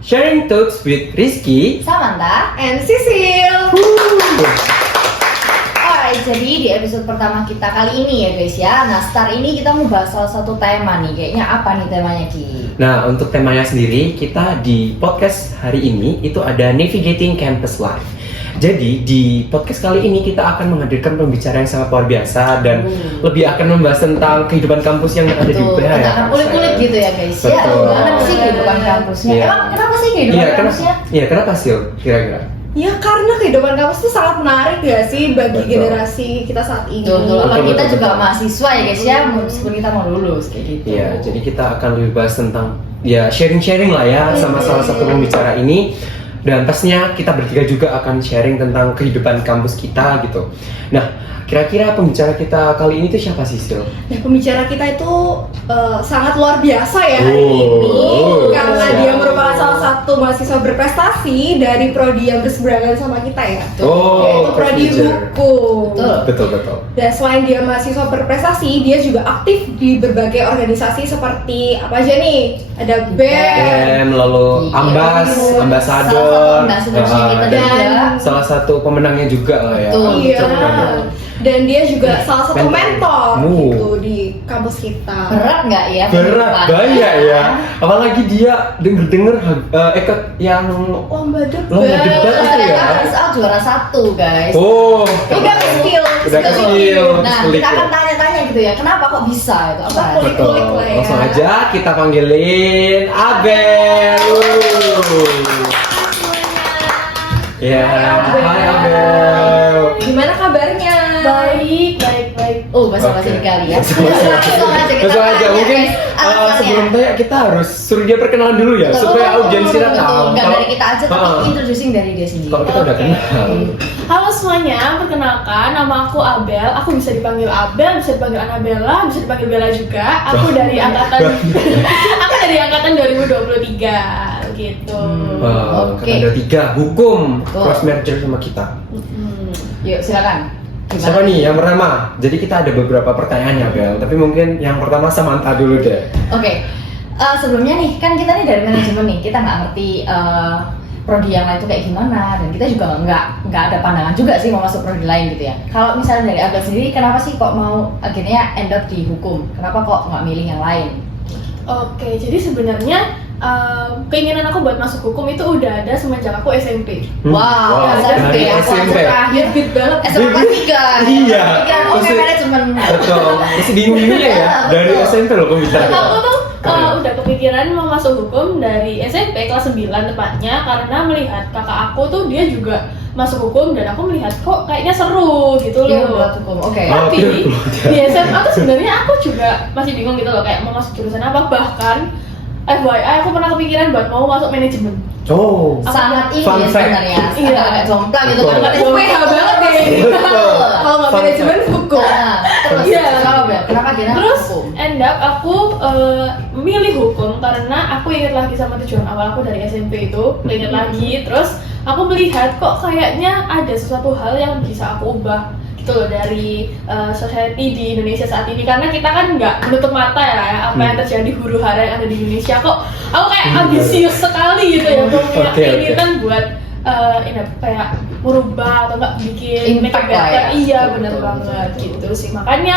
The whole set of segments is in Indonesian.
Sharing Talks with Rizky, Samantha, and Sisil. Alright, jadi di episode pertama kita kali ini ya guys ya. Nah, start ini kita mau bahas salah satu tema nih. Kayaknya apa nih temanya, Ki? Nah, untuk temanya sendiri, kita di podcast hari ini itu ada Navigating Campus Life. Jadi, di podcast kali ini kita akan menghadirkan pembicara yang sangat luar biasa dan lebih akan membahas tentang kehidupan kampus yang ada di UPH ya. Kita akan kulik-kulik gitu ya guys. Betul. Ya, gimana sih kehidupan kampusnya? Iya. Emang kenapa sih kehidupan kampusnya? Iya, kenapa sih kira-kira? Ya karena kehidupan kampus tuh sangat menarik ya sih bagi Betul. generasi kita saat ini. Betul, apalagi kita betul, juga betul. mahasiswa ya guys ya, meskipun kita mau lulus kayak gitu. Iya, jadi kita akan lebih bahas tentang ya sharing-sharing lah ya sama salah satu pembicara ini. Dan pastinya kita bertiga juga akan sharing tentang kehidupan kampus kita gitu. Nah, kira-kira pembicara kita kali ini tuh siapa sih, Sil? Nah, pembicara kita itu sangat luar biasa ya hari Oh, ini karena siap. dia merupakan salah satu mahasiswa berprestasi dari prodi yang berseberangan sama kita ya. Oh, Yaitu prodi major. hukum. Betul. Betul. Dan selain dia mahasiswa berprestasi, dia juga aktif di berbagai organisasi seperti apa aja nih? Ada BEM, Lalu Iya. ambasador, Ambasadornya kita dan juga. salah satu pemenangnya juga lah ya. Betul. Iya. Betul. Dan dia juga salah satu mentor Oh. gitu di kampus kita. Berat nggak ya? Berat kehidupannya? banyak ya. Apalagi dia denger ikut yang Lomba debat. Lomba debat itu ya. Kan juara 1 guys. oh, Udah ke skill. Udah ke skill. Nah, Kulik kita akan ya. tanya-tanya gitu ya, kenapa kok bisa itu? Apa? Kulik. Betul. lah ya. Langsung aja kita panggilin Abel. Ya, hai Abel. Gimana kabarnya? Baik. Oh, basa-basi Oke. kali ya. Langsung aja. Mungkin sebelum tanya kita harus suruh dia perkenalan dulu ya supaya audiensnya tahu. Enggak dari kita aja, tapi Heeh. introducing dari dia sendiri. Kalau kita udah Oke. kenal. Halo semuanya, perkenalkan nama aku Abel. Aku bisa dipanggil Abel, bisa dipanggil Annabella, bisa dipanggil Bella juga. Aku dari angkatan aku dari angkatan 2023 gitu. Oke. Kan ada 3 hukum Betul. cross merger sama kita. Yuk, silakan. Gimana? Siapa nih yang pertama? Jadi kita ada beberapa pertanyaan ya Bel, tapi mungkin yang pertama Samantha dulu deh. Oke. Sebelumnya nih, kan kita nih dari manajemen nih, kita nggak ngerti prodi yang lain itu kayak gimana, dan kita juga nggak ada pandangan juga sih mau masuk prodi lain gitu ya. Kalau misalnya dari Abel sendiri, kenapa sih kok mau akhirnya end up di hukum? Kenapa kok nggak milih yang lain? Oke, jadi sebenarnya keinginan aku buat masuk hukum itu udah ada semenjak aku SMP. Wow, SMP dari ya, SMP. Terakhir beat banget. SMA kelas 3. Iya. Oke, Masih- manajemen. Betul. Masih bingung-bingungnya ya dari Betul. SMP loh pembicara. Aku tuh Keren. udah kepikiran mau masuk hukum dari SMP kelas 9 tepatnya karena melihat kakak aku tuh dia juga masuk hukum dan aku melihat kok kayaknya seru gitu Iya, loh. buat hukum. Oke. Oh, Tapi iya. di SMA tuh sebenarnya aku juga masih bingung gitu loh kayak mau masuk jurusan apa, bahkan FYI aku pernah kepikiran buat mau masuk manajemen. Oh. Sangat ini Fun ya fact. sebenarnya. Iya. Agak jomplang gitu Betul. kan. SPH banget deh. Betul. Kalau nggak Fun manajemen fact. hukum. Nah, terus Iya. kenapa Bel? Kenapa akhirnya Terus hukum? end up aku milih hukum karena aku ingat lagi sama tujuan awal aku dari SMP itu, ingat lagi. Terus aku melihat kok kayaknya ada sesuatu hal yang bisa aku ubah gitu loh dari society di Indonesia saat ini, karena kita kan nggak menutup mata ya apa yang terjadi huru hara yang ada di Indonesia. Kok aku kayak ambisius sekali gitu ya, aku punya Oke. keinginan buat ini kayak merubah atau nggak bikin Impact make it lah better. ya. Iya Betul, benar betul, banget betul. gitu sih, makanya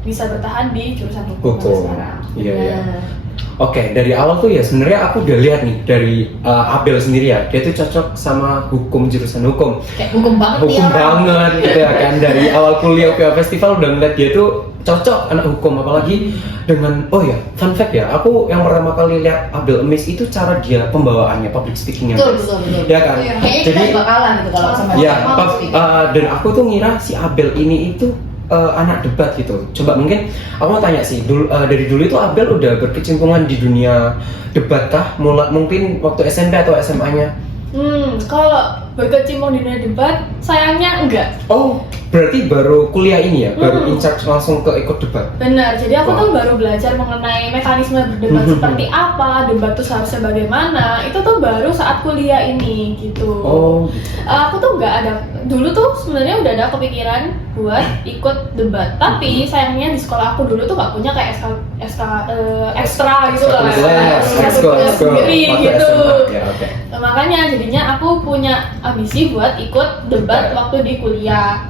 bisa bertahan di jurusan hukum Hukum. sekarang. Iya, iya. Nah, Oke, dari awal tuh ya sebenarnya aku udah lihat nih dari Abel sendiri ya, dia tuh cocok sama hukum, jurusan hukum. kayak hukum banget nih Hukum orang. banget gitu ya kan. Dari awal kuliah UPH Festival udah ngeliat dia tuh cocok anak hukum, apalagi dengan fun fact ya, aku yang pertama kali lihat Abel Emis itu cara dia pembawaannya, public speakingnya. Betul. Ya kan? Iya. Kayaknya kita juga kalah gitu kalau sama Ya, sama dan aku tuh ngira si Abel ini itu anak debat gitu. Coba mungkin aku mau tanya sih, dari dulu itu Abel udah berkecimpungan di dunia debat kah? Mungkin waktu SMP atau SMA-nya? Kalau berkecimpung di dunia debat, sayangnya enggak. Oh, berarti baru kuliah ini ya, baru in charge langsung ke ikut debat. Benar, jadi aku Wah. tuh baru belajar mengenai mekanisme berdebat seperti apa, debat tuh seharusnya bagaimana. Itu tuh baru saat kuliah ini gitu. Oh, Aku tuh nggak ada, dulu tuh sebenarnya udah ada kepikiran buat ikut debat, tapi sayangnya di sekolah aku dulu tuh nggak punya kayak ekstra gitu lah, Extracurricular, sendiri waktu gitu. SMA. Ya, oke. Nah, makanya jadinya aku punya ambisi buat ikut debat waktu di kuliah.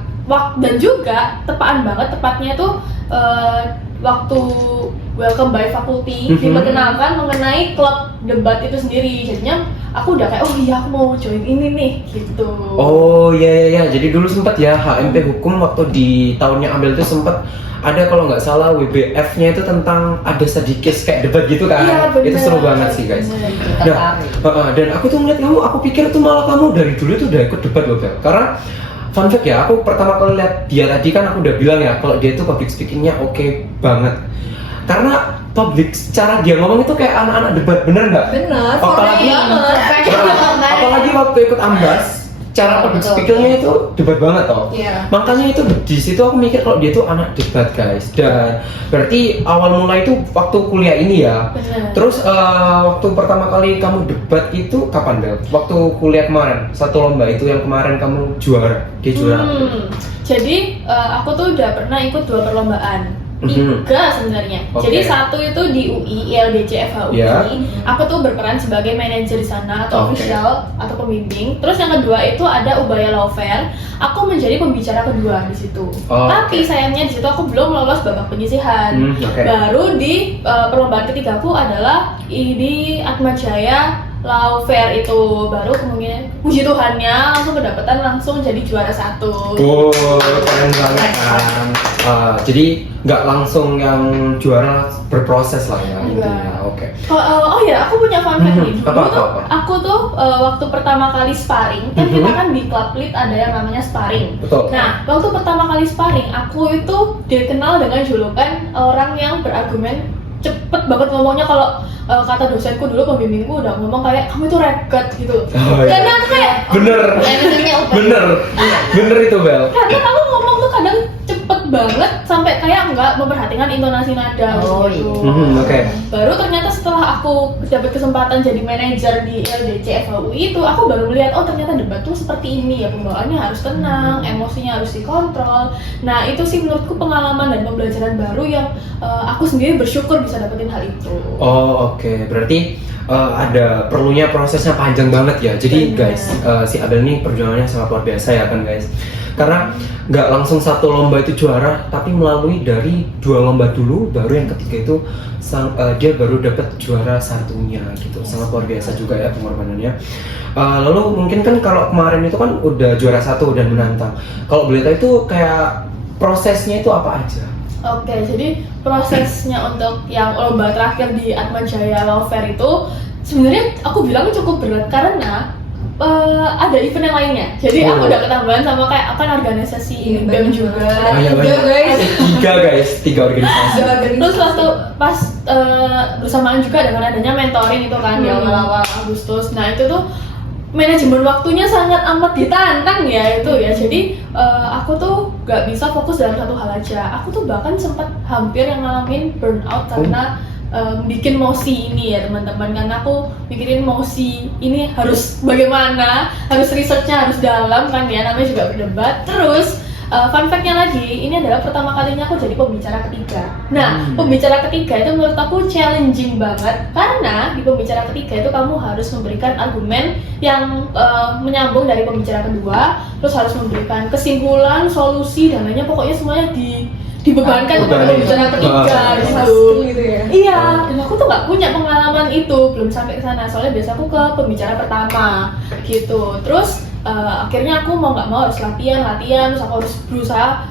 Dan juga tepatnya tuh waktu welcome by faculty diperkenalkan mengenai klub debat itu sendiri. Jadinya aku udah kayak, oh iya aku mau join ini nih gitu. Oh iya. Jadi dulu sempat ya HMP Hukum waktu di tahunnya ambil itu sempat ada kalau nggak salah WBF-nya itu tentang ada sedikit kayak debat gitu kan. Iya, bener. Itu seru banget sih guys. Dan aku tuh ngeliat kamu, aku pikir tuh malah kamu dari dulu tuh udah ikut debat loh Bel. Karena fun fact ya, aku pertama kali lihat dia tadi kan aku udah bilang ya kalau dia tuh public speakingnya oke banget. Karena cara dia ngomong itu kayak anak-anak debat, bener nggak? Bener, Apalagi waktu ikut Ambas, cara public speakingnya itu debat banget toh. Iya. Makanya itu di situ aku mikir kalau dia tuh anak debat guys. Dan berarti awal mulai itu waktu kuliah ini ya. Bener. Terus waktu pertama kali kamu debat itu kapan Bel? Waktu kuliah kemarin, satu lomba itu yang kemarin kamu juara, dia juara. Jadi aku tuh udah pernah ikut 2 perlombaan. 3 sebenarnya. Oke. Jadi satu itu di UI ILDC FH UI. Ya. Aku tuh berperan sebagai manajer di sana atau Oke. official atau pembimbing. Terus yang kedua itu ada Ubaya Law Fair. Aku menjadi pembicara kedua di situ. Oh, Tapi oke. sayangnya di situ aku belum lolos babak penyisihan. Oke. Baru di perlombaan ketigaku adalah di Atmajaya Law Fair itu, baru kemudian puji Tuhannya langsung kedapatan langsung jadi juara 1. Keren banget kan. Jadi nggak langsung yang juara, berproses lah ya intinya. Oke. Oh ya, aku punya fun fact nih. Dulu Apa? tuh aku tuh waktu pertama kali sparring, kan kita kan di Club Lead ada yang namanya sparring. Betul. Nah, waktu pertama kali sparring, aku itu dikenal dengan julukan orang yang berargumen cepet banget ngomongnya. Kalau kata dosenku dulu, pembimbingku udah ngomong kayak kamu itu reget gitu. Oh, iya. Karena aku kayak Bener itu Bel. karena kamu ngomong tuh kadang cepet banget sampai kayak nggak memperhatikan intonasi nada gitu. Oke. Baru ternyata setelah aku dapat kesempatan jadi manajer di LDC FHUI itu, aku baru melihat oh ternyata debat tuh seperti ini ya, pembawaannya harus tenang, emosinya harus dikontrol. Nah itu sih menurutku pengalaman dan pembelajaran baru yang aku sendiri bersyukur bisa dapetin hal itu. Oh oke. Berarti ada perlunya prosesnya panjang banget ya. Jadi guys, si Abel ini perjuangannya sangat luar biasa ya kan guys. Karena nggak langsung satu lomba itu juara, tapi melalui dari 2 lomba dulu, baru yang ketiga itu dia baru dapat juara 1-nya gitu. Sangat luar biasa juga ya pengorbanannya. Lalu mungkin kan kalau kemarin itu kan udah juara 1 dan menantang. Kalau boleh tahu itu kayak prosesnya itu apa aja? Oke, jadi prosesnya untuk yang lomba terakhir di Atmajaya Law Fair itu sebenarnya aku bilang cukup berat karena ada event yang lainnya. Jadi aku udah ketambahan sama kayak akan organisasi BEM juga. Tiga organisasi. Terus waktu pas bersamaan juga dengan adanya mentoring itu kan di awal-awal Agustus. Nah itu tuh manajemen waktunya sangat amat ditantang ya itu ya. Jadi aku tuh gak bisa fokus dalam satu hal aja. Aku tuh bahkan sempat hampir yang ngalamin burnout karena bikin mosi ini ya teman-teman. Karena aku mikirin mosi ini harus bagaimana, harus researchnya harus dalam kan ya, namanya juga berdebat. Terus fun fact-nya lagi, ini adalah pertama kalinya aku jadi pembicara ketiga. Nah, pembicara ketiga itu menurut aku challenging banget karena di pembicara ketiga itu kamu harus memberikan argumen yang menyambung dari pembicara kedua, terus harus memberikan kesimpulan, solusi dan lainnya, pokoknya semuanya dibebankan kepada pembicara ketiga gitu. Iya, dan aku tuh nggak punya pengalaman itu, belum sampai ke sana. Soalnya biasa aku ke pembicara pertama gitu. Terus akhirnya aku mau nggak mau harus latihan, terus aku harus berusaha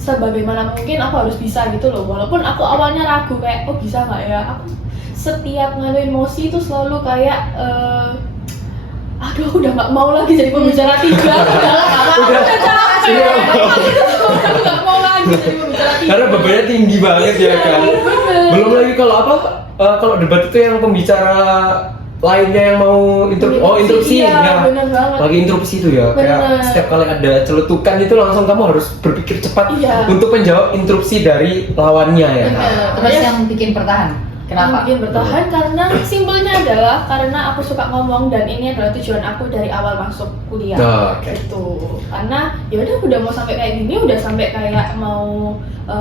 sebagaimana mungkin aku harus bisa gitu loh. Walaupun aku awalnya ragu kayak, oh bisa nggak ya? Aku setiap ngaduin mosi itu selalu kayak aduh aku udah nggak mau lagi jadi pembicara tiga, udah capek, aku nggak mau lagi jadi pembicara tiga. Karena bebannya tinggi banget ya kan. Belum lagi kalau kalau debat itu yang pembicara lainnya yang mau interupsi iya, ya. Bener banget. Lagi interupsi itu ya. Kayak setiap kali ada celutukan itu langsung kamu harus berpikir cepat untuk menjawab interupsi dari lawannya ya. Terus yang bikin bertahan. Kenapa? Bikin bertahan karena simpelnya adalah karena aku suka ngomong dan ini adalah tujuan aku dari awal masuk kuliah. Oke. Gitu. Karena ya udah mau sampai kayak gini, udah sampai kayak mau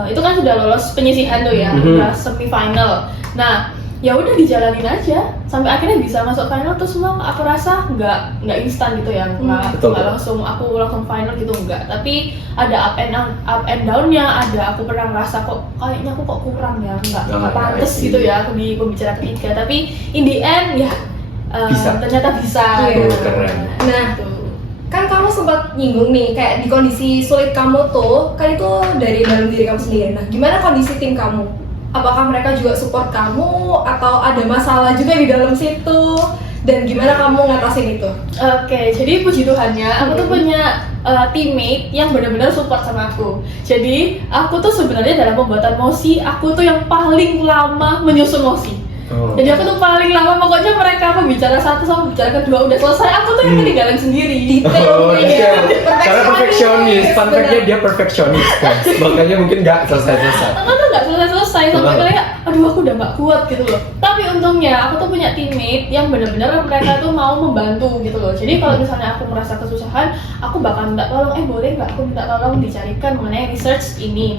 itu kan sudah lolos penyisihan tuh ya, udah semifinal. Nah, ya udah dijalanin aja sampai akhirnya bisa masuk final. Terus semua aku rasa nggak instan gitu ya, nggak langsung final gitu, enggak, tapi ada up and down-nya, ada aku pernah merasa kok kayaknya aku kok kurang ya, nggak pantas gitu ya aku di pembicara ketiga, tapi in the end ya ternyata bisa. Keren. Nah, kan kamu sempat nyinggung nih kayak di kondisi sulit kamu tuh kan itu dari dalam diri kamu sendiri. Nah, gimana kondisi tim kamu? Apakah mereka juga support kamu atau ada masalah juga di dalam situ, dan gimana kamu ngatasin itu? Oke, jadi puji Tuhannya aku tuh punya teammate yang benar-benar support sama aku. Jadi aku tuh sebenarnya dalam pembuatan mosi aku tuh yang paling lama menyusun mosi. Jadi aku tuh paling lama, pokoknya mereka pembicara satu sama pembicara kedua udah selesai, aku tuh yang ketinggalan sendiri. Detail. Karena perfeksionis, fun fact-nya dia perfeksionis guys. Makanya mungkin nggak selesai-selesai. Aku tuh nggak selesai sampai kayak, aduh aku udah nggak kuat gitu loh. Tapi untungnya aku tuh punya teammate yang benar-benar mereka tuh mau membantu gitu loh. Jadi kalau misalnya aku merasa kesusahan, aku bakal minta tolong, boleh nggak aku minta tolong dicarikan mengenai research ini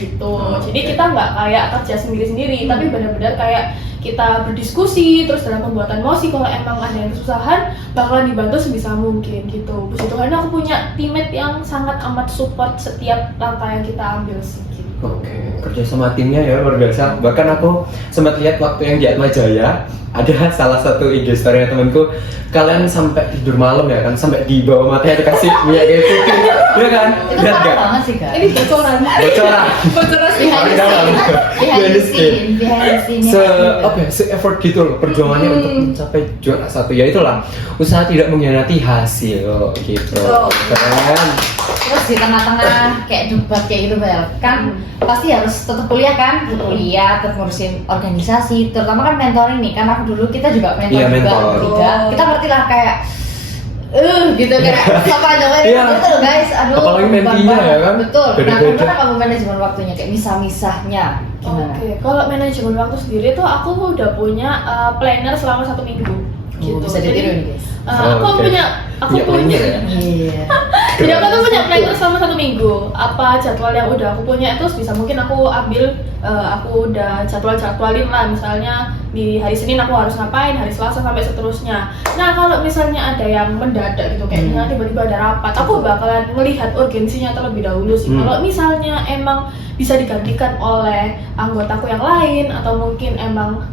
gitu. Jadi kita nggak kayak kerja sendiri-sendiri, tapi benar-benar kayak kita berdiskusi, terus dalam pembuatan mosi kalau emang ada yang kesusahan bakalan dibantu sebisa mungkin gitu. Puji Tuhan aku punya teammate yang sangat amat support setiap langkah yang kita ambil sih gitu. Oke, kerja sama timnya ya luar biasa. Bahkan aku sempat lihat waktu yang di Atma Jaya ada salah satu IG story temanku, kalian sampai tidur malam ya kan, sampai di bawah matanya dikasih minyak kayu putih, ya kan? Itu Lihat parah nggak? banget sih kak. Ini bocoran. Bocoran Behind Orang the dalam. behind the scene. Se effort gitu loh perjuangannya untuk mencapai juara satu, ya itulah usaha tidak mengkhianati hasil gitu. Keren. Terus di tengah-tengah kayak debat kayak gitu Bel, kan pasti harus tetap kuliah kan, tetap ngurusin organisasi, terutama kan mentoring nih, kan aku dulu kita juga mentor Iya, juga mentor. bertiga. Kita ngerti lah kayak gitu kayak apa namanya Iya. gitu loh guys, aduh Apalagi beban mentinya banget. ya kan? Betul. Nah, Beda-beda. gimana kamu manajemen waktunya kayak misah-misahnya gimana? Oke, kalau manajemen waktu sendiri tuh aku udah punya planner selama 1 minggu gitu. Bisa ditiru nih guys. Aku Oke. punya planner ya? Iya. Jadi aku tuh punya planner selama 1 minggu. Apa jadwal yang udah aku punya itu bisa mungkin aku ambil, aku udah jadwalin lah. Misalnya di hari Senin aku harus ngapain, hari Selasa sampai seterusnya. Nah kalau misalnya ada yang mendadak gitu, kayak misalnya tiba-tiba ada rapat, aku bakalan melihat urgensinya terlebih dahulu sih. Kalau misalnya emang bisa digantikan oleh anggotaku yang lain, atau mungkin emang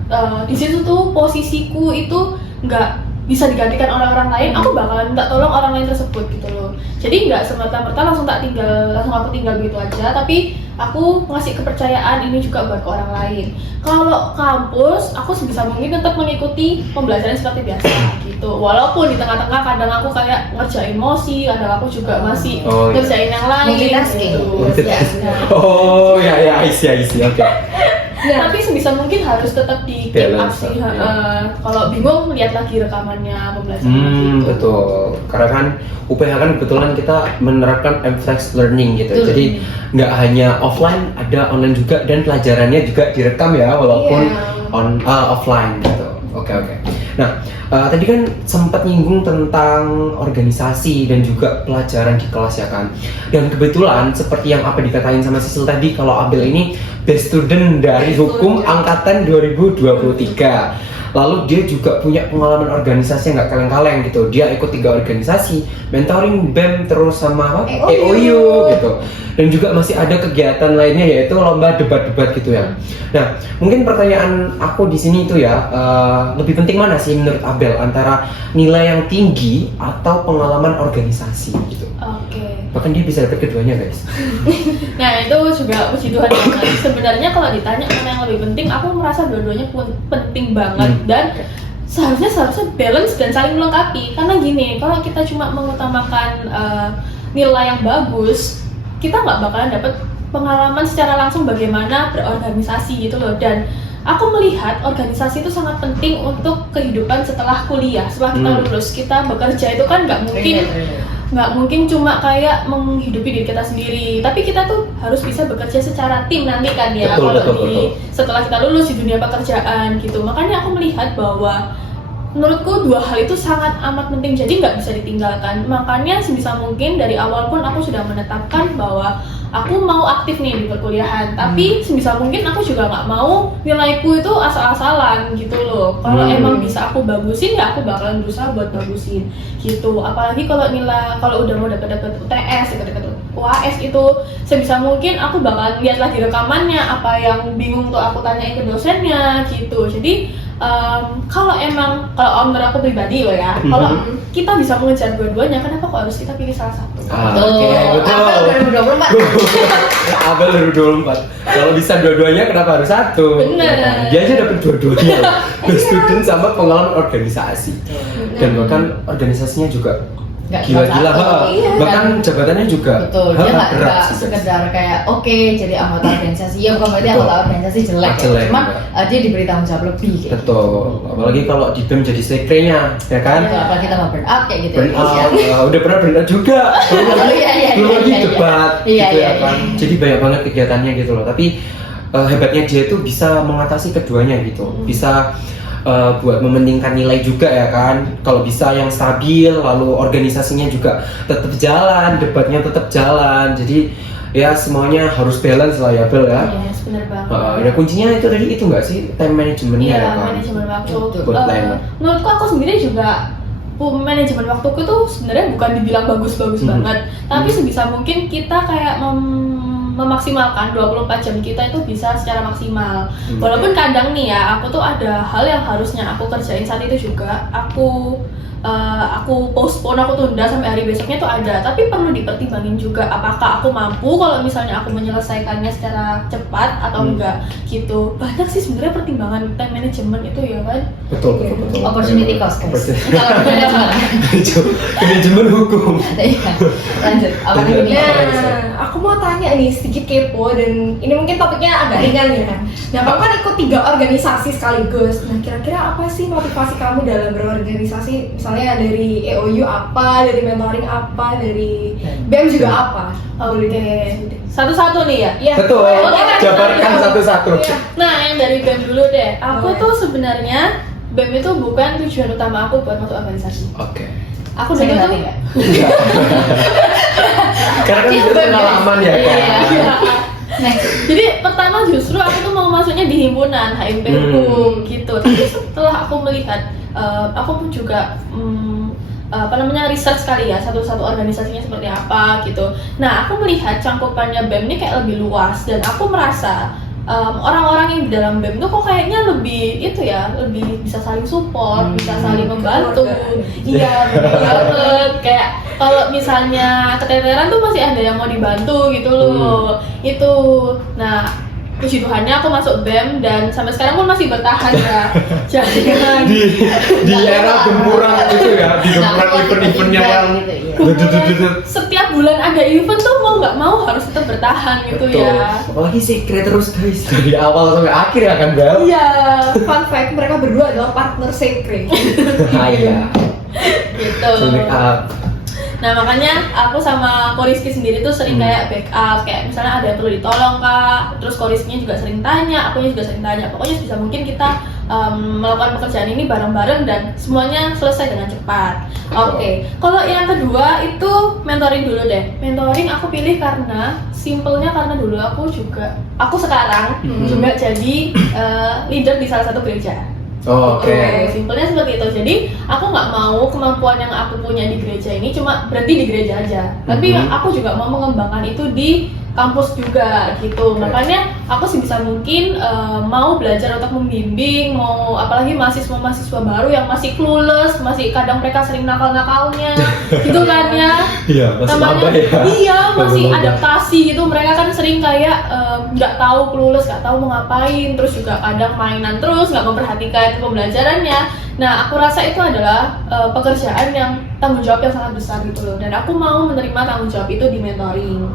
di situ tuh posisiku itu nggak bisa digantikan oleh orang lain, aku bakalan minta tolong orang lain tersebut gitu loh. Jadi nggak semata-merta langsung aku tinggal gitu aja, tapi aku ngasih kepercayaan ini juga buat ke orang lain. Kalau kampus, aku sebisa mungkin tetap mengikuti pembelajaran seperti biasa gitu. Walaupun di tengah-tengah kadang aku kayak ngerjain mosi, kadang aku juga masih ngerjain yang lain. Multitasking. Gitu. Oh ya, isi oke. Nah, tapi sebisa mungkin harus tetap di keep up Balance, sih. ya. Kalau bingung lihat lagi rekamannya pembelajaran gitu. Betul. Karena kan UPH kan kebetulan kita menerapkan flex learning gitu. Betul. Jadi nggak hanya offline, ada online juga, dan pelajarannya juga direkam ya, walaupun offline gitu. Oke. Nah, tadi kan sempat nyinggung tentang organisasi dan juga pelajaran di kelas ya kan. Dan kebetulan seperti yang apa dikatain sama Sisil tadi, kalau Abel ini best student dari hukum angkatan 2023. Lalu dia juga punya pengalaman organisasi yang nggak kaleng-kaleng gitu. Dia ikut 3 organisasi, mentoring, BEM, terus sama apa? EOU gitu. Dan juga masih ada kegiatan lainnya yaitu lomba debat-debat gitu ya. Nah, mungkin pertanyaan aku di sini itu ya, lebih penting mana sih menurut Abel antara nilai yang tinggi atau pengalaman organisasi gitu? Oke. Bahkan dia bisa dapat keduanya guys. Nah itu juga puji Tuhan banget. Sebenarnya kalau ditanya mana yang lebih penting, aku merasa dua-duanya pun penting banget dan seharusnya balance dan saling melengkapi. Karena gini, kalau kita cuma mengutamakan nilai yang bagus, kita nggak bakalan dapat pengalaman secara langsung bagaimana berorganisasi gitu loh. Dan aku melihat organisasi itu sangat penting untuk kehidupan setelah kuliah. Setelah kita lulus, kita bekerja itu kan nggak mungkin nggak mungkin cuma kayak menghidupi diri kita sendiri, tapi kita tuh harus bisa bekerja secara tim nanti kan ya, Betul. setelah kita lulus di dunia pekerjaan gitu. Makanya aku melihat bahwa menurutku dua hal itu sangat amat penting, jadi nggak bisa ditinggalkan. Makanya sebisa mungkin dari awal pun aku sudah menetapkan bahwa aku mau aktif nih di perkuliahan, tapi sebisa mungkin aku juga nggak mau nilaiku itu asal-asalan gitu loh. Kalau emang bisa aku bagusin ya aku bakalan berusaha buat bagusin gitu. Apalagi kalau udah mau dapat UTS, dapat UAS itu sebisa mungkin aku bakalan lihat lagi rekamannya, apa yang bingung tuh aku tanyain ke dosennya gitu. Jadi kalau menurut aku pribadi loh ya, kalau kita bisa mengejar dua-duanya, kenapa kok harus kita pilih salah satu? Betul. Abel 2024. Kalau bisa dua-duanya kenapa harus satu? Bener. Dia aja dapat dua-duanya. Student sama pengalaman organisasi. Dan bahkan organisasinya juga Nggak gila-gila. satu. Iya. Bahkan jabatannya juga Betul, dia berat nggak sih, guys. sekedar kayak oke jadi anggota organisasi, ya bukan berarti Betul. anggota organisasi jelek, Jelek, cuman enggak. dia diberi tanggung jawab lebih kayak Betul. Apalagi kalau di BEM jadi sekretnya, ya kan? gitu. Apalagi kita mau burn out kayak gitu. Burn out, udah pernah burn out juga. Belum lagi, iya, belum lagi iya. debat, Iya, gitu iya, ya kan. iya. Jadi banyak banget kegiatannya gitu loh. Tapi hebatnya dia tuh bisa mengatasi keduanya gitu. Bisa buat mementingkan nilai juga ya kan. Kalau bisa yang stabil, lalu organisasinya juga tetap jalan, debatnya tetap jalan. Jadi ya semuanya harus balance lah ya Bel ya. Yes, bener banget. Ya kuncinya itu tadi itu nggak sih time managementnya Iya, ya kan. manajemen waktu. Betul. Menurutku aku sendiri juga manajemen waktuku tuh sebenarnya bukan dibilang bagus-bagus banget, tapi sebisa mungkin kita kayak memaksimalkan 24 jam kita itu bisa secara maksimal. Walaupun kadang nih ya, aku tuh ada hal yang harusnya aku kerjain saat itu juga, aku postpone, aku tunda sampai hari besoknya tuh ada, tapi perlu dipertimbangin juga apakah aku mampu kalau misalnya aku menyelesaikannya secara cepat atau enggak gitu. Banyak sih sebenarnya pertimbangan time management itu ya kan. Betul. Opportunity cost guys. Kalau Manajemen hukum. Iya. Lanjut. Apa Bener. lagi? Nah, aku mau tanya nih sedikit kepo, dan ini mungkin topiknya agak ringan ya kan. Nah, kamu kan ikut 3 organisasi sekaligus. Nah, kira-kira apa sih motivasi kamu dalam berorganisasi? Misalnya dari EOU apa, dari mentoring apa, dari BEM juga apa? Oke. Satu-satu nih ya. Iya. Betul. Oke, Jabarkan satu-satu. Iya. Nah, yang dari BEM dulu deh. Aku Boleh. tuh sebenarnya BEM itu bukan tujuan utama aku buat masuk organisasi. Oke. Aku Sakit dulu tuh hati nggak? Karena kan itu pengalaman ya kan. Iya. Next. Jadi pertama justru aku tuh mau masuknya di himpunan HMP Hukum gitu. Tapi setelah aku melihat, aku pun juga research kali ya satu-satu organisasinya seperti apa gitu. Nah, aku melihat cangkupannya BEM ini kayak lebih luas, dan aku merasa orang-orang yang di dalam BEM tuh kok kayaknya lebih lebih bisa saling support, bisa saling membantu. Iya, benar banget. Kayak kalau misalnya keteteran tuh masih ada yang mau dibantu gitu loh. Itu. Nah, puji Tuhannya aku masuk BEM dan sampai sekarang pun masih bertahan ya. Jadi Di era gempuran itu ya, di gempuran event-eventnya yang setiap bulan ada event tuh mau nggak mau harus tetap bertahan gitu ya. Apalagi secret terus guys, dari awal sampai akhir ya kan Bel. Iya. Fun fact, mereka berdua adalah partner secret. Iya. Gitu. Make up. Nah, makanya aku sama Ko Rizky sendiri tuh sering kayak backup, kayak misalnya ada yang perlu ditolong kak, terus Ko Rizky juga sering tanya, akunya juga sering tanya. Pokoknya sebisa mungkin kita melakukan pekerjaan ini bareng-bareng dan semuanya selesai dengan cepat. Oke. Kalau yang kedua itu mentoring dulu deh. Mentoring aku pilih karena simpelnya karena dulu aku sekarang juga jadi leader di salah satu gereja. Oke. Simpelnya seperti itu. Jadi aku nggak mau kemampuan yang aku punya di gereja ini cuma berhenti di gereja aja. Tapi aku juga mau mengembangkan itu di kampus juga gitu. Makanya aku sebisa mungkin mau belajar untuk membimbing, mau apalagi mahasiswa baru yang masih clueless, masih kadang mereka sering nakal-nakalnya gitu kan ya. Iya, masih Namanya, maba ya. iya, masih Maba-maba. adaptasi gitu. Mereka kan sering kayak nggak tahu clueless, nggak tahu mau ngapain, terus juga kadang mainan terus, nggak memperhatikan pembelajarannya. Nah, aku rasa itu adalah pekerjaan yang tanggung jawab yang sangat besar gitu loh, dan aku mau menerima tanggung jawab itu di mentoring.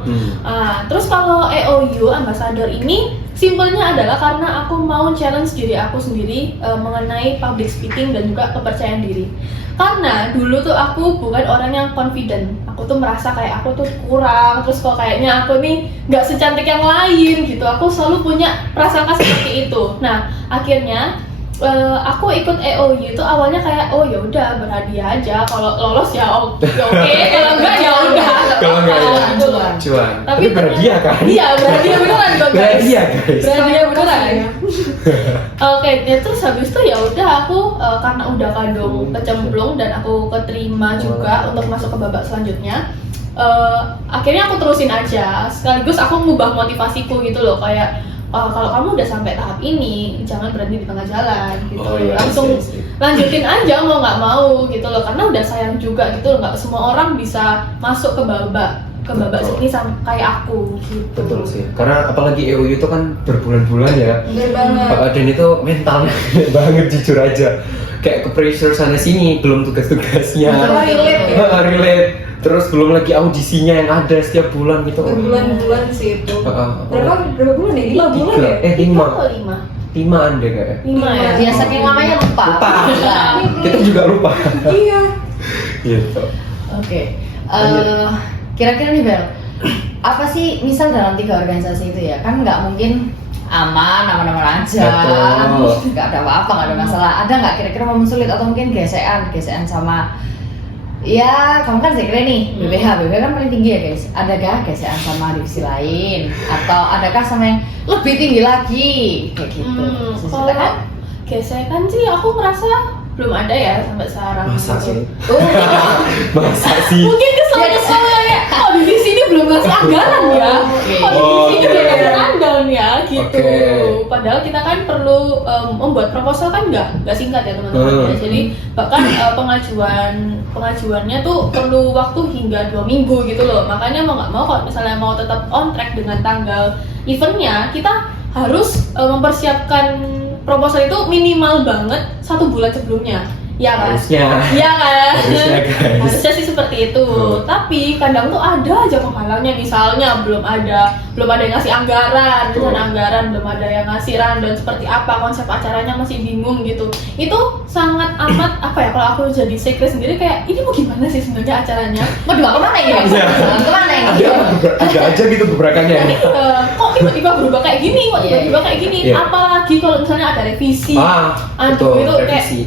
Terus kalau EOU Ambassador ini simpelnya adalah karena aku mau challenge diri aku sendiri mengenai public speaking dan juga kepercayaan diri. Karena dulu tuh aku bukan orang yang confident, aku tuh merasa kayak aku tuh kurang, terus kok kayaknya aku nih nggak secantik yang lain gitu, aku selalu punya prasangka seperti itu. Nah, akhirnya aku ikut EOU itu awalnya kayak oh ya udah berhadiah aja, kalau lolos ya oke, kalau enggak ya udah. Kalau enggak ya Cuan. cuan. Tapi Tapi berhadiah kan? Iya, berhadiah beneran kok guys. Berhadiah guys. Berhadiah beneran. Oke, ya terus habis itu ya udah aku karena udah kadung kecemplung dan aku keterima juga untuk masuk ke babak selanjutnya. Akhirnya aku terusin aja, sekaligus aku ngubah motivasiku gitu loh, kayak kalau kamu udah sampai tahap ini jangan berhenti di tengah jalan gitu. Langsung lanjutin aja mau nggak mau gitu loh, karena udah sayang juga gitu loh, nggak semua orang bisa masuk ke babak ini sama kayak aku gitu. Betul sih, karena apalagi EOU itu kan berbulan-bulan ya. Bener banget. Dan itu mentalnya gede banget jujur aja. Kayak ke pressure sana sini, belum tugas-tugasnya. Relate ya? Relate. Terus belum lagi audisinya yang ada setiap bulan gitu. Berbulan-bulan sih itu. Berapa bulan ya? 5 bulan Tiga. ya? 5 Anda kayak. 5 ya. Dia saking lamanya lupa. Kita juga lupa. Iya. Gitu. Oke. Kira-kira nih Bel, apa sih misal dalam 3 organisasi itu ya, kan nggak mungkin aman aja, Betul. nggak ada apa-apa, nggak ada masalah. Ada nggak kira-kira momen sulit atau mungkin gesekan sama, ya kamu kan sekre nih, BPH kan paling tinggi ya guys. Adakah gesekan sama divisi lain, atau adakah sama yang lebih tinggi lagi, kayak gitu? Kalau gesekan sih aku merasa belum ada ya sampai sekarang. Masa sih? Masa Mungkin kesel ya, kok divisi ini belum ngasih anggaran ya? Kok divisi ini belum ngasih anggaran ya? Gitu. Padahal kita kan perlu membuat proposal kan nggak singkat ya teman-teman. Ya. Jadi bahkan pengajuannya tuh perlu waktu hingga 2 minggu gitu loh. Makanya mau nggak mau kalau misalnya mau tetap on track dengan tanggal eventnya, kita harus mempersiapkan proposal itu minimal banget 1 bulan sebelumnya, ya kan? Harusnya. Iya kan? Harusnya guys. Harusnya sih seperti itu. Tapi kadang tuh ada aja penghalangnya, misalnya belum ada yang ngasih anggaran, rencana anggaran, belum ada yang ngasih rundown seperti apa, konsep acaranya masih bingung gitu. Itu sangat amat apa ya, kalau aku jadi sekre sendiri kayak ini mau gimana sih sebenarnya acaranya? Mau dibawa kemana ini? Kemana ini? Ada aja gitu gebrakannya. Kok tiba-tiba berubah kayak gini, Iya. apalagi kalau misalnya ada revisi. Betul, Itu kayak revisi.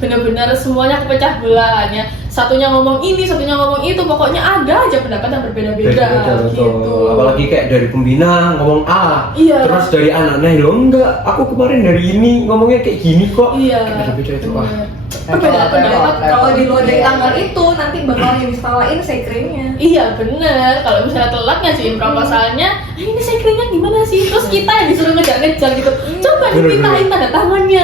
benar-benar semuanya kepecah belah ya. Satunya ngomong ini, satunya ngomong itu, pokoknya ada aja pendapat yang berbeda-beda Betul. gitu. Apalagi kayak dari pembina ngomong A, Iya. terus dari anaknya lo enggak, aku kemarin dari ini ngomongnya kayak gini kok. Iya. Beda-beda itu. bener. Perbedaan pendapat kalau di luar dari tanggal itu nanti bakal yang disalahin sekrenya. Iya bener, kalau misalnya telat ngajuin proposalnya, ini sekrenya gimana sih? Terus kita yang disuruh ngejar-ngejar gitu. Coba dipintahin tanda tangannya,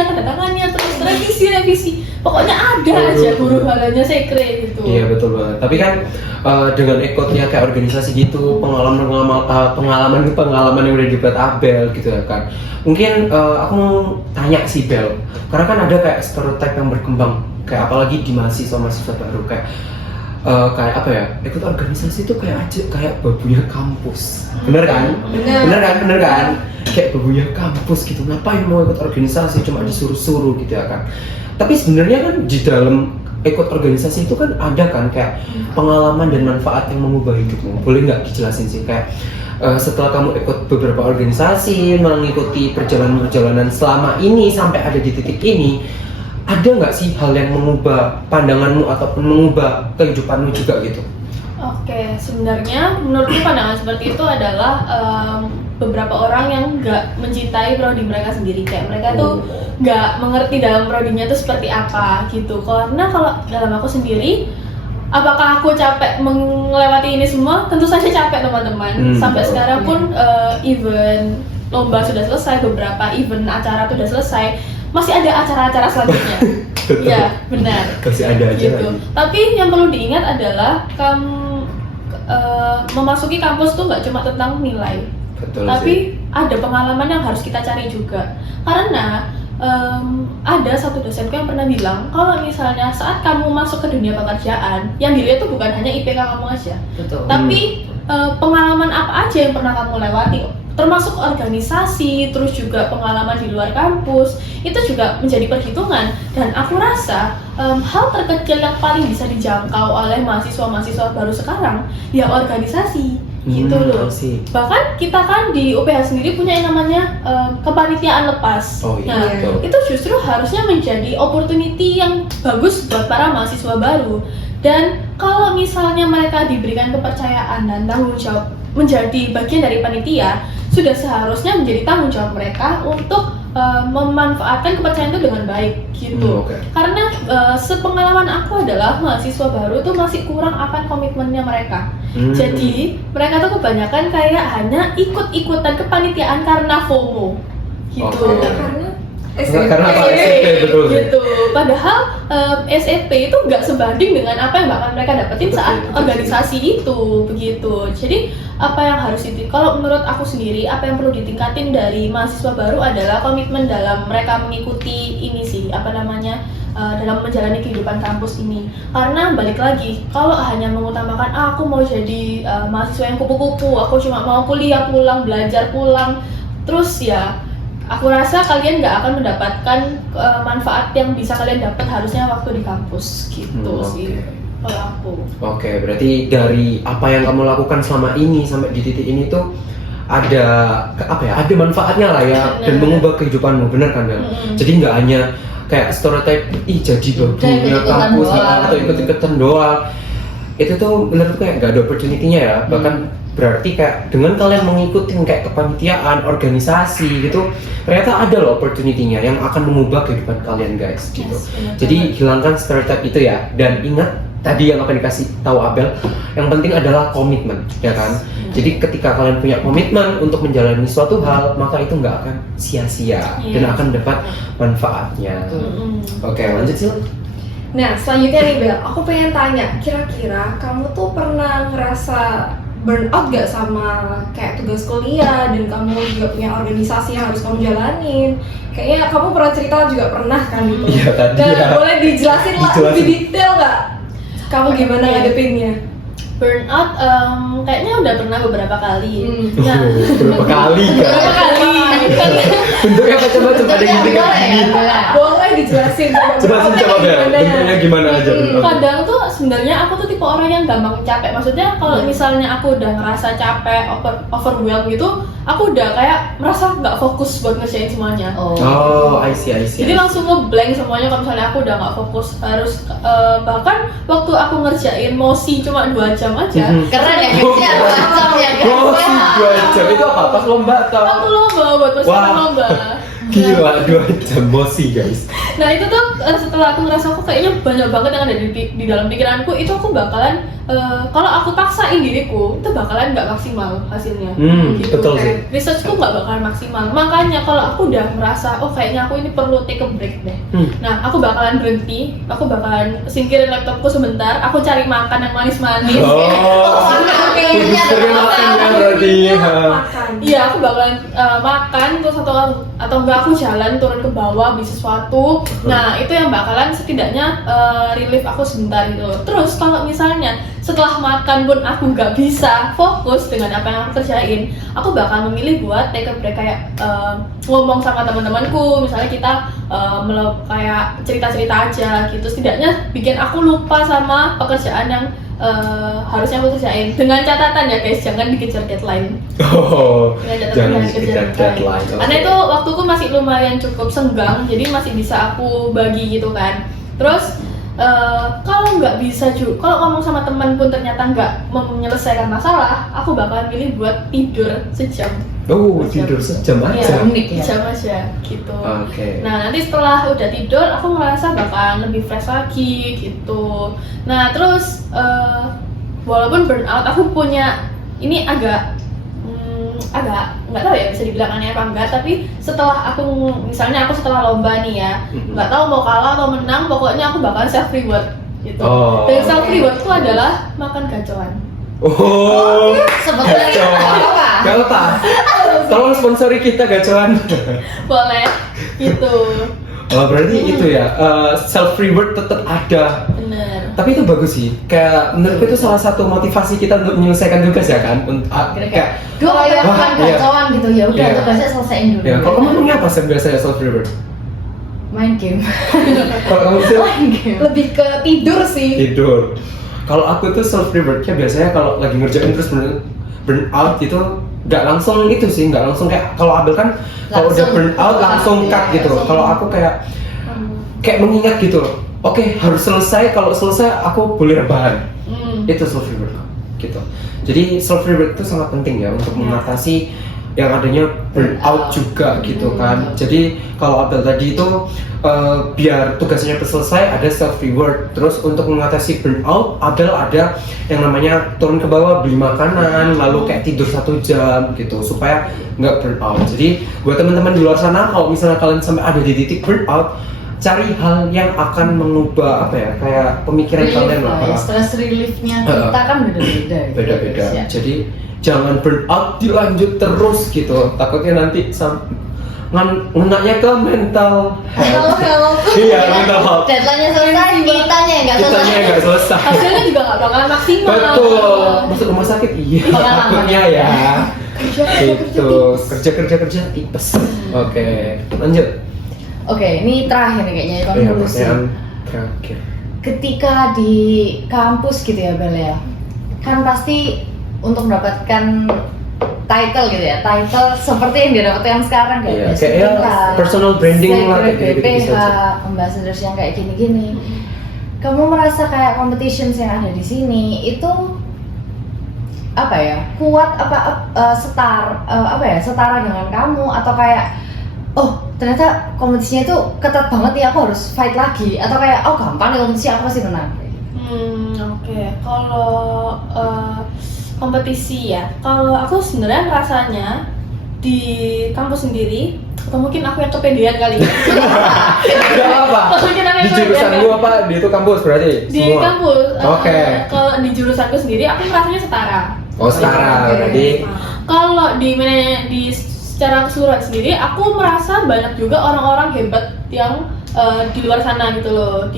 terus revisi. Pokoknya ada aja huru halanya sekre gitu. Iya betul banget. Tapi kan dengan ikutnya kayak organisasi gitu, pengalaman yang udah dibuat Abel gitu ya kan. Mungkin aku mau tanya sih Bel, karena kan ada kayak stereotype yang berkembang, kayak apalagi di mahasiswa baru kayak apa ya, ikut organisasi itu kayak babunya kampus. Bener kan? Bener kan? Kayak babunya kampus gitu. Ngapain mau ikut organisasi, cuma disuruh-suruh gitu ya kan. Tapi sebenarnya kan di dalam ikut organisasi itu kan ada kan kayak pengalaman dan manfaat yang mengubah hidupmu. Boleh nggak dijelasin sih kayak setelah kamu ikut beberapa organisasi, mengikuti perjalanan selama ini sampai ada di titik ini, ada nggak sih hal yang mengubah pandanganmu ataupun mengubah kehidupanmu juga gitu? Oke, sebenarnya menurutku pandangan seperti itu adalah beberapa orang yang nggak mencintai prodi mereka sendiri, kayak mereka tuh nggak mengerti dalam prodinya tuh seperti apa gitu. Karena kalau dalam aku sendiri, apakah aku capek melewati ini semua? Tentu saja capek teman-teman. Sampai sekarang pun event lomba sudah selesai, beberapa event acara tuh sudah selesai, masih ada acara-acara selanjutnya. Iya, benar. Masih ada aja gitu. lagi. Tapi yang perlu diingat adalah memasuki kampus tuh nggak cuma tentang nilai, Betul tapi sih. ada pengalaman yang harus kita cari juga. Karena ada satu dosenku yang pernah bilang kalau misalnya saat kamu masuk ke dunia pekerjaan, yang dilihat itu bukan hanya IPK kamu aja, Betul. tapi pengalaman apa aja yang pernah kamu lewati, termasuk organisasi, terus juga pengalaman di luar kampus, itu juga menjadi perhitungan. Dan aku rasa hal terkecil yang paling bisa dijangkau oleh mahasiswa-mahasiswa baru sekarang ya organisasi, gitu loh. Sih. Bahkan kita kan di UPH sendiri punya yang namanya kepanitiaan lepas. Oh iya, Nah, betul. itu justru harusnya menjadi opportunity yang bagus buat para mahasiswa baru. Dan kalau misalnya mereka diberikan kepercayaan dan tanggung jawab menjadi bagian dari panitia, sudah seharusnya menjadi tanggung jawab mereka untuk memanfaatkan kepercayaan itu dengan baik gitu. Oke. Karena sepengalaman aku adalah mahasiswa baru tuh masih kurang akan komitmennya mereka. Jadi mereka tuh kebanyakan kayak hanya ikut-ikutan kepanitiaan karena FOMO gitu. Oke. Karena apa? SCP, betul sih. Gitu. Padahal SCP itu nggak sebanding dengan apa yang bakal mereka dapetin Betul, saat betul. organisasi itu, begitu. Jadi apa yang harus kalau menurut aku sendiri, apa yang perlu ditingkatin dari mahasiswa baru adalah komitmen dalam mereka mengikuti ini sih, apa namanya, dalam menjalani kehidupan kampus ini. Karena balik lagi, kalau hanya mengutamakan aku mau jadi mahasiswa yang kupu-kupu, aku cuma mau kuliah pulang, belajar pulang, terus ya aku rasa kalian nggak akan mendapatkan manfaat yang bisa kalian dapat harusnya waktu di kampus gitu sih kalau aku. Oke, berarti dari apa yang kamu lakukan selama ini sampai di titik ini tuh ada ada manfaatnya lah ya, dan Bener. mengubah kehidupanmu, bener kan Bel? Jadi nggak hanya kayak stereotype, jadi babunya ikut-ikutan kampus doang. atau ikut-ikutan doang. Itu tuh menurutku kayak nggak ada opportunity-nya ya, bahkan berarti kayak dengan kalian mengikuti kayak kepanitiaan, organisasi gitu, ternyata ada loh opportunity-nya yang akan mengubah kehidupan kalian guys gitu. Yes, benar Jadi banget. hilangkan stereotip itu ya, dan ingat tadi yang apa dikasih tahu Abel, yang penting adalah komitmen, ya kan? Jadi ketika kalian punya komitmen untuk menjalani suatu hal, maka itu nggak akan sia-sia dan Yes. akan dapat manfaatnya. Oke, lanjut sih. Nah, selanjutnya nih Bel, aku pengen tanya, kira-kira kamu tuh pernah ngerasa burnout gak sama kayak tugas kuliah dan kamu juga punya organisasi yang harus kamu jalanin? Kayaknya kamu pernah cerita juga pernah kan gitu. Iya, tadi Nah, ya. boleh dijelasin lah Dijelasin. lebih detail gak? Kamu gimana Oke. ngadepinnya? Burnout kayaknya udah pernah beberapa kali. Nah, Berapa kali beberapa kan? kali. Bentuknya macam-macam, ada yang Bentuknya kayak gini. boleh. Boleh dijelasin. Coba Bel, bentuknya gimana aja? Kadang tuh sebenarnya aku tuh tipe orang yang gampang capek. Maksudnya kalau misalnya aku udah ngerasa capek, overwhelmed gitu, aku udah kayak merasa nggak fokus buat ngerjain semuanya. Oh, I see. Jadi langsung ngeblank semuanya kalau misalnya aku udah nggak fokus. Harus bahkan waktu aku ngerjain mosi cuma 2 jam aja. Keren ya guysnya, macam ya kan? Oh, sih 2 jam itu apa? Pas lomba atau? Waktu lomba buat persiapan Wah. lomba. Gila, 2 jam bosi guys. Nah itu tuh setelah aku ngerasa aku kayaknya banyak banget yang ada di dalam pikiranku, itu aku bakalan kalau aku paksain diriku itu bakalan nggak maksimal hasilnya. Betul sih. Researchku nggak bakalan maksimal. Makanya kalau aku udah merasa oh kayaknya aku ini perlu take a break deh. Nah aku bakalan berhenti, aku bakalan singkirin laptopku sebentar, aku cari makan yang manis-manis. Oh, kayaknya sering makan ya berarti. Makan. Iya, aku bakalan makan terus atau enggak aku jalan turun ke bawah beli sesuatu. Nah, itu yang bakalan setidaknya relief aku sebentar gitu. Terus kalau misalnya setelah makan pun aku nggak bisa fokus dengan apa yang aku kerjain, aku bakal memilih buat take a break, kayak ngomong sama teman-temanku, misalnya kita kayak cerita-cerita aja gitu. Setidaknya bikin aku lupa sama pekerjaan yang harusnya aku kerjain. Dengan catatan ya guys, jangan dikejar deadline. Oh, Dengan catatan jangan dikejar dikejar deadline. Karena itu waktuku masih lumayan cukup senggang, jadi masih bisa aku bagi gitu kan. Terus kalau nggak bisa juga, kalau ngomong sama teman pun ternyata nggak menyelesaikan masalah, aku bakalan pilih buat tidur sejam. Oh, tidur sejam Iya, aja. unik ya. sejam aja gitu. Oke. Nah nanti setelah udah tidur, aku ngerasa bakalan lebih fresh lagi gitu. Nah terus walaupun burnout, aku punya ini agak nggak tahu ya bisa dibilang aneh apa enggak, tapi setelah aku misalnya aku setelah lomba nih ya, nggak tahu mau kalah atau menang, pokoknya aku bakalan self reward gitu. Oh, Dan self rewardku adalah makan gacoan. Oh, Sebetulnya gacoan. apa? Galta. Tolong sponsori kita gacoan. Boleh gitu. Oh, berarti itu ya, self reward tetap ada. Bener. Tapi itu bagus sih. Kayak menurutku itu salah satu motivasi kita untuk menyelesaikan tugas ya kan. Kayak Dua kayak Wah, kan iya. gacoan gitu ya udah Iya. tugasnya selesaiin dulu. ya, kalau kamu punya apa sih biasanya self reward? Main game. Kalau kamu tuh Main game. Lebih ke tidur sih. tidur. Kalau aku tuh self rewardnya biasanya kalau lagi ngerjain terus burn out gitu, nggak langsung itu sih, nggak langsung kayak kalau Abel kan kalau udah Langsung burn out langsung cut, cut ya, gitu. langsung. Kalau aku kayak mengingat gitu loh. Oke, harus selesai. Kalau selesai aku boleh rebahan. Itu self reward gitu. Jadi self reward itu sangat penting ya untuk mengatasi yang adanya burnout juga gitu kan. Jadi kalau Abel tadi itu biar tugasnya selesai ada self reward. Terus untuk mengatasi burnout Abel ada yang namanya turun ke bawah beli makanan lalu kayak tidur 1 jam gitu supaya nggak burnout. Jadi buat teman-teman di luar sana kalau misalnya kalian sampai ada di titik burnout, cari hal yang akan mengubah apa ya kayak pemikiran kalian lah. Ya, stress reliefnya kita kan beda-beda. gitu. Beda-beda. Ya. Jadi jangan burn out dilanjut terus gitu. Takutnya nanti ngenaknya ke mental health. Iya, mental health. Deadline-nya selesai, kitanya yang nggak Kitanya selesai. nggak selesai. Hasilnya juga nggak bakalan maksimal. Betul. Masuk rumah sakit iya. Pengalaman. Takutnya ya. Itu kerja tipes. Oke, lanjut. Oke, ini terakhir nih kayaknya Iya, konklusi. pertanyaan terakhir. Ketika di kampus gitu ya Bel ya, kan pasti untuk mendapatkan title gitu ya, title seperti yang didapatkan sekarang kayak Iya, best kayak ya, class, personal branding lah, secret kayak gitu-gitu BPH, bisa. ambassadors yang kayak gini-gini. Kamu merasa kayak competitions yang ada di sini itu apa ya, kuat apa setara dengan kamu atau kayak oh ternyata kompetisinya itu ketat banget nih aku harus fight lagi atau kayak oh gampang nih kompetisi aku pasti menang. Oke. Kalau kompetisi ya, kalau aku sebenarnya rasanya di kampus sendiri atau mungkin aku yang kepedean kali ya. Gak apa. Mungkin aku Di yang jurusan kepedean. lu apa? Di itu kampus berarti? Di Semua? kampus. Oke. Kalau di jurusanku sendiri aku rasanya setara. Oh setara, Oke. berarti Kalau di secara keseluruhan sendiri, aku merasa banyak juga orang-orang hebat yang di luar sana gitu loh.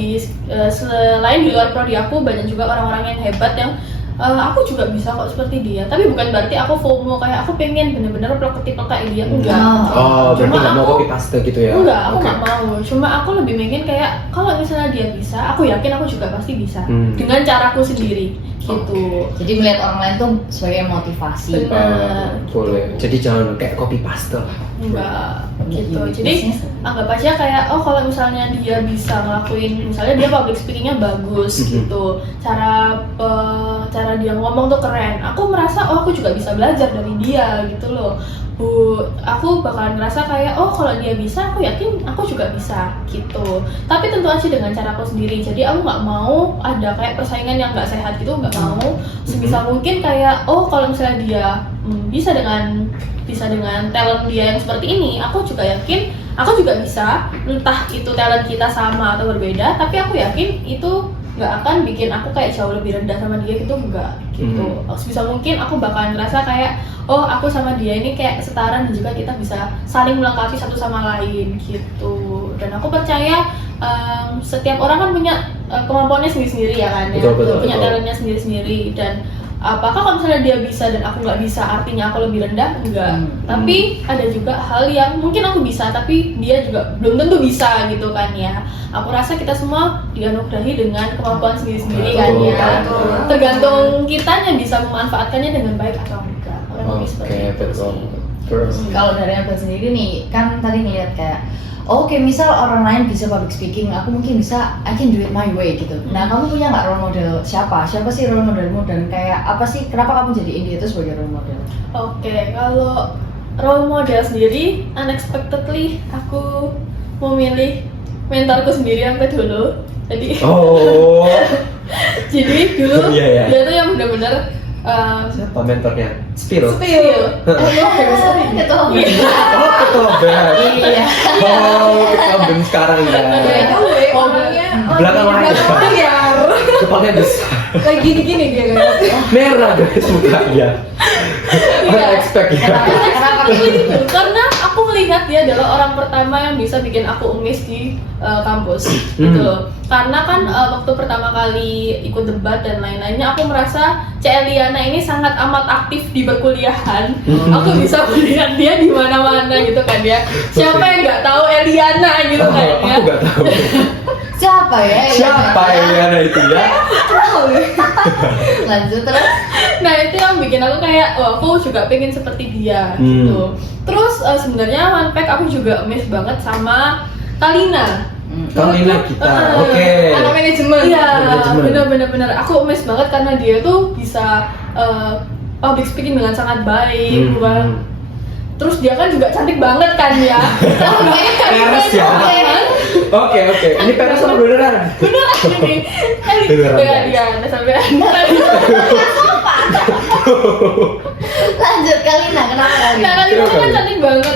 Selain di luar prodi aku banyak juga orang-orang yang hebat yang aku juga bisa kok seperti dia. Tapi bukan berarti aku FOMO kayak aku pengen bener-bener plek-plek kayak dia. Enggak. oh berarti Cuma nggak mau aku- copy paste gitu ya? Enggak, aku Oke. nggak mau. Cuma aku lebih pengen kayak kalau misalnya dia bisa, aku yakin aku juga pasti bisa dengan caraku sendiri gitu. Jadi melihat orang lain tuh sebagai motivasi. Benar. Boleh. Jadi jangan kayak copy paste lah. Enggak gitu. Iya, Jadi anggap aja kayak oh kalau misalnya dia bisa ngelakuin, misalnya dia public speakingnya bagus gitu, cara dia ngomong tuh keren. Aku merasa oh aku juga bisa belajar dari dia gitu loh. Aku bakalan ngerasa kayak oh kalau dia bisa, aku yakin aku juga bisa gitu. Tapi tentu aja dengan caraku sendiri. Jadi aku nggak mau ada kayak persaingan yang nggak sehat gitu, nggak mau. Sebisa mungkin kayak oh kalau misalnya dia bisa dengan talent dia yang seperti ini, aku juga yakin aku juga bisa. Entah itu talent kita sama atau berbeda, tapi aku yakin itu nggak akan bikin aku kayak jauh lebih rendah sama dia gitu, enggak gitu. Sebisa mungkin aku bakalan ngerasa kayak oh aku sama dia ini kayak setara dan juga kita bisa saling melengkapi satu sama lain gitu. Dan aku percaya setiap orang kan punya kemampuannya sendiri-sendiri ya kan ya, Betul, punya betul. talentnya sendiri-sendiri. Dan apakah kalau misalnya dia bisa dan aku nggak bisa artinya aku lebih rendah? Enggak. Tapi ada juga hal yang mungkin aku bisa tapi dia juga belum tentu bisa gitu kan ya. Aku rasa kita semua dianugerahi dengan kemampuan sendiri-sendiri kan Betul, ya. betul. Tergantung kitanya bisa memanfaatkannya dengan baik atau enggak. Kurang lebih seperti Oke, itu betul. sih. Terus Kalau dari Abel sendiri nih, kan tadi ngeliat kayak oke, misal orang lain bisa public speaking, aku mungkin bisa, I can do it my way gitu. Nah, kamu punya nggak role model siapa? Siapa sih role modelmu dan kayak apa sih? Kenapa kamu jadiin dia itu sebagai role model? Oke, kalau role model sendiri, unexpectedly aku memilih mentorku sendiri sampai dulu. Jadi, oh jadi dulu Iya, iya. dia tuh yang benar-benar siapa mentornya? Spill. spill. Ketua BEM. Oh ketua BEM. Iya. Oh ketua BEM sekarang ya. Orangnya Belakang layar. layar. kepalanya besar. Kayak gini-gini dia guys. Merah guys mukanya. Unexpected ya. Kenapa Gitu. Karena aku melihat dia adalah orang pertama yang bisa bikin aku emis di kampus gitu loh. Karena kan waktu pertama kali ikut debat dan lain-lainnya aku merasa Cek Eliana ini sangat amat aktif di perkuliahan. Aku bisa melihat dia di mana-mana gitu kan ya. Siapa yang nggak tahu Eliana gitu kan ya. Aku nggak tahu. Siapa ya? Siapa Eliana itu ya? Lanjut terus. Nah itu yang bikin aku kayak, oh aku juga pengen seperti dia gitu. Terus sebenarnya fun fact aku juga amazed banget sama Kalina. Kalina kita, oke. Anak manajemen. Iya, Manajemen. bener-bener aku amazed banget karena dia tuh bisa public speaking dengan sangat baik. Terus dia kan juga cantik banget kan ya. Peres ya. Oke. Ini peres apa beneran? Beneran ini. Beneran. Iya, sampai. Lanjut Kalina, kenapa Kalina? Nah, Kalina tuh kan cantik banget.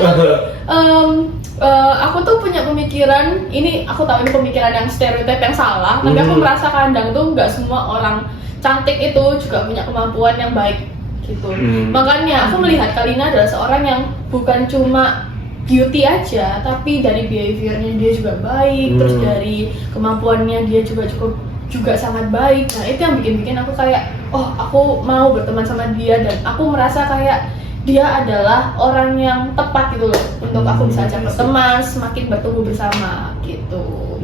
Aku tuh punya pemikiran, ini aku tahu ini pemikiran yang stereotip yang salah, tapi aku merasa kadang tuh nggak semua orang cantik itu juga punya kemampuan yang baik gitu. Makanya aku melihat Kalina adalah seorang yang bukan cuma beauty aja, tapi dari behaviornya dia juga baik, terus dari kemampuannya dia juga sangat baik. Nah itu yang bikin aku kayak, oh aku mau berteman sama dia dan aku merasa kayak dia adalah orang yang tepat gitu loh untuk aku bisa ajak berteman, semakin bertumbuh bersama gitu.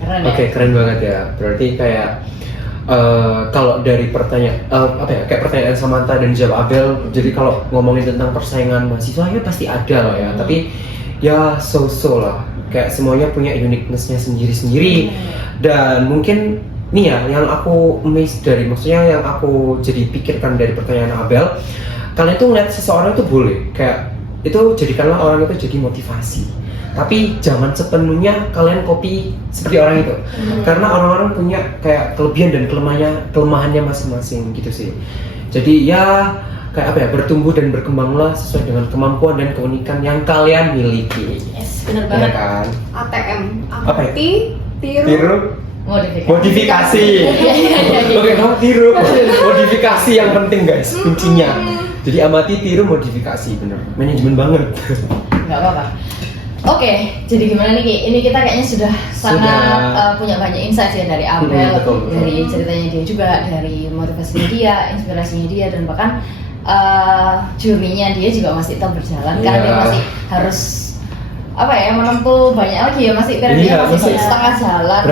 Keren ya? Oke, keren banget ya. Berarti kayak kalau dari pertanyaan kayak pertanyaan Samantha dan jawab Abel, jadi kalau ngomongin tentang persaingan mahasiswa ya pasti ada lah ya. Tapi ya so-so lah. Kayak semuanya punya uniqueness-nya sendiri-sendiri. Dan mungkin nih ya yang aku miss dari, maksudnya yang aku jadi pikirkan dari pertanyaan Abel, kalian tuh ngeliat seseorang itu boleh, kayak itu jadikanlah orang itu jadi motivasi. Tapi jangan sepenuhnya kalian copy seperti orang itu, karena orang-orang punya kayak kelebihan dan kelemahannya masing-masing gitu sih. Jadi ya kayak bertumbuh dan berkembanglah sesuai dengan kemampuan dan keunikan yang kalian miliki. Yes, bener Ya banget. kan? ATM. Apa ya? Tiru. Modifikasi. Oke, kamu tiru. Modifikasi yang penting guys, kuncinya. Jadi amati, tiru, modifikasi, bener. Manajemen banget. Nggak apa-apa. Oke, jadi gimana nih Ki? Ini kita kayaknya sudah sangat punya banyak insight ya dari Abel, betul. dari ceritanya dia juga, dari motivasinya dia, inspirasinya dia, dan bahkan journey-nya dia juga masih tetap berjalan karena dia masih harus menempuh banyak lagi ya, masih periodenya masih setengah jalan.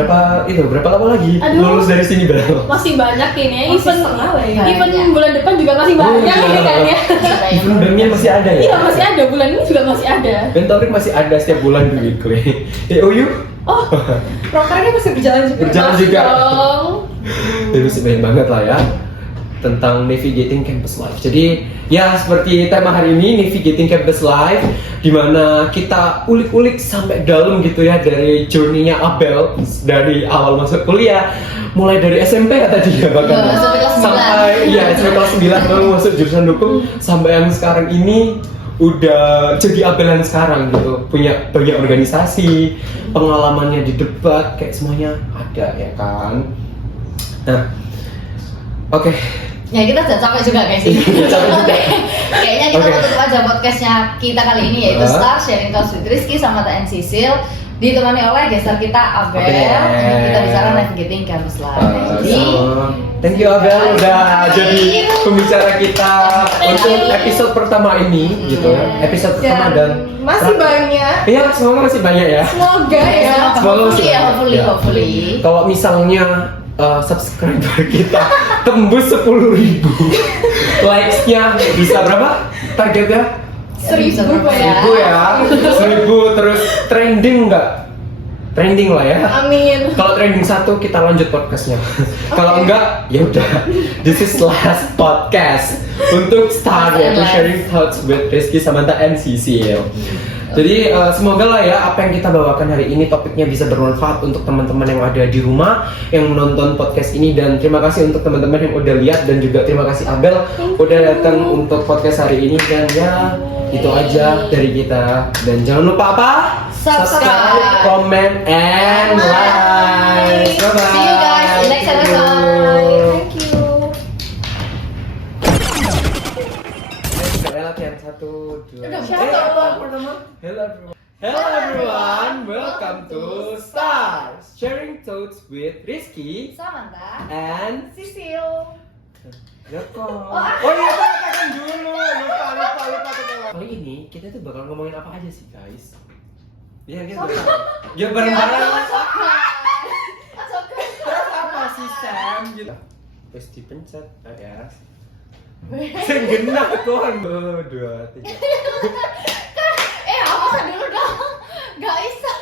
Berapa lama lagi Aduh. lulus dari sini Bel? Masih banyak ini, Masih setengah lah ya. even bulan depan juga masih banyak ini kan ya. Event banknya masih ada ya? Iya masih ada, bulan ini juga masih ada. Bentorik masih ada setiap bulan di weekly. EOU? Oh, Prokernya masih berjalan juga. Berjalan juga. dong. Jadi masih banyak banget lah ya tentang navigating campus life. Jadi ya seperti tema hari ini, navigating campus life, dimana kita ulik-ulik sampai dalam gitu ya, dari journey-nya Abel dari awal masuk kuliah, mulai dari SMP kata dia bahkan sampai SMP kelas 9 baru masuk jurusan hukum, sampai yang sekarang ini udah jadi Abel yang sekarang gitu, punya banyak organisasi, pengalamannya di debat, kayak semuanya ada ya kan. Nah, oke. Ya kita udah capek juga guys ini. Kayaknya kita tutup aja podcastnya kita kali ini, yaitu Star Sharing Talks with Rizky sama TN Sisil, ditemani oleh gestar kita Abel. Ini kita bicara navigating campus life. Jadi thank you Abel udah jadi pembicara kita untuk episode pertama ini gitu. Episode pertama dan masih banyak. Iya, semoga masih banyak ya. Semoga ya. Hopefully. Kalau misalnya subscriber kita tembus 10.000, likes-nya bisa berapa? Targetnya? 1.000 ya. 1.000 terus trending nggak? Trending lah ya. Amin. Kalau trending 1 kita lanjut podcastnya. Kalau enggak, ya udah. This is last podcast untuk Star yaitu Sharing Thoughts with Rizky Samantha and Sisil. Jadi semoga lah ya apa yang kita bawakan hari ini topiknya bisa bermanfaat untuk teman-teman yang ada di rumah yang menonton podcast ini, dan terima kasih untuk teman-teman yang udah lihat, dan juga terima kasih Abel udah datang untuk podcast hari ini, dan ya itu aja dari kita, dan jangan lupa apa? Subscribe, comment, and like. Bye bye. See you guys. Talks with Rizky Samantha, and Sisil. Joko. Oh iya, katakan dulu. Lupa. Kali ini kita tuh bakal ngomongin apa aja sih, guys? Iya, kita bakal. Ya bareng-bareng. Terus apa sih, Sam? Gitu. Terus dipencet, ya. Genah kon. 2, 3. Apa dulu dong? Gak bisa.